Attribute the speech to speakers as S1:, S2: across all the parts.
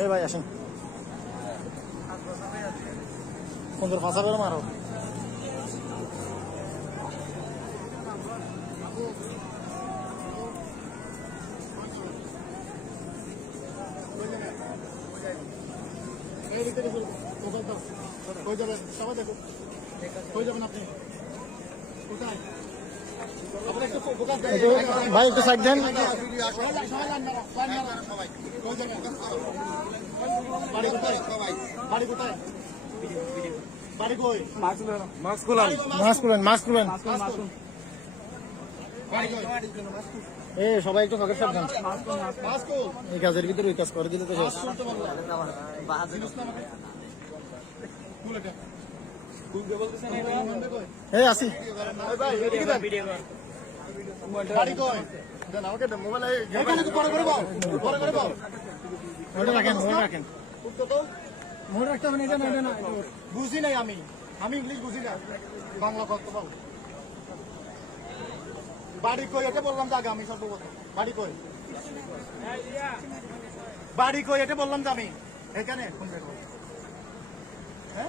S1: এই ভাই, আসেন। সুন্দর ফাঁসা করে মারো। কই যাবেন? সবাই দেখুন কই যাবেন আপনি? কোথায় আপনি একটু ফোকাস দেন ভাই, একটু সাইড দেন। সবাই একটু এই কাজের ভিতরে ওই কাজ করে, দিলে তো শেষ। আসি। বুঝি নাই আমি। আমি ইংলিশ বুঝি না। বাংলা কত বল? বাড়ি কই? এটা বললাম তো আগে আমি সর্বপ্রথম। বাড়ি কই? বাড়ি কই? এটা বললাম তো আমি। এখানে? হ্যাঁ?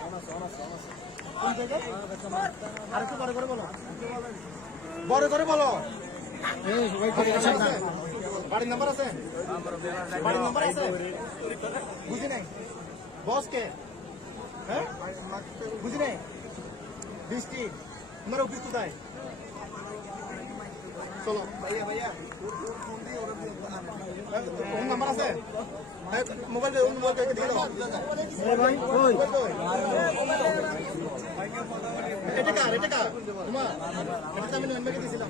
S1: কোন জায়গায়? আরেকটু বড় করে বলো। বড় করে বলো। বাড়ির নাম্বার আছে বাড়ির নাম্বার আছে বুঝি নাই বস কে হ্যাঁ বুঝি নাই বৃষ্টি আমার অফিস কোথায় চলো ফোন নাম্বার আছে মোবাইল। মোবাইল কই? এটা কার? এটা কার? তোমার? এটা তো আমি নয়নবাগে দিয়েছিলাম।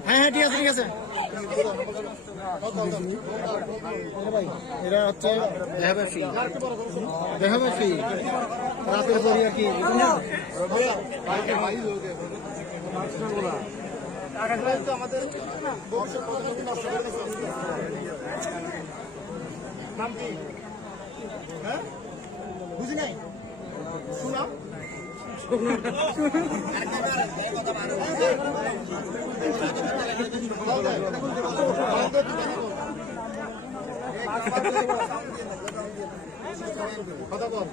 S1: হ্যাঁ হ্যাঁ ঠিক আছে ঠিক আছে। এরা হচ্ছে দেহাবাসী। দেহাবাসী। রাতের আমাদের হ্যাঁ? বুঝি নাই? কথা বল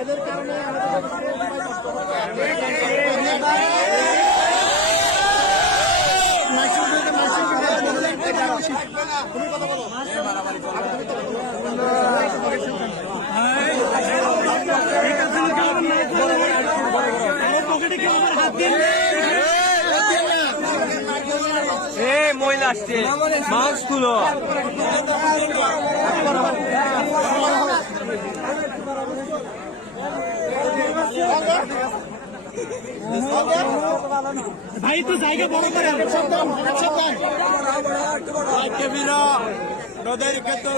S1: এদের কারণে তুমি কথা বলো
S2: এ মহিলা আসছে। মাস্ক খুলো
S1: ভাই তো জায়গা বড় করে
S2: নদের ক্ষেত্র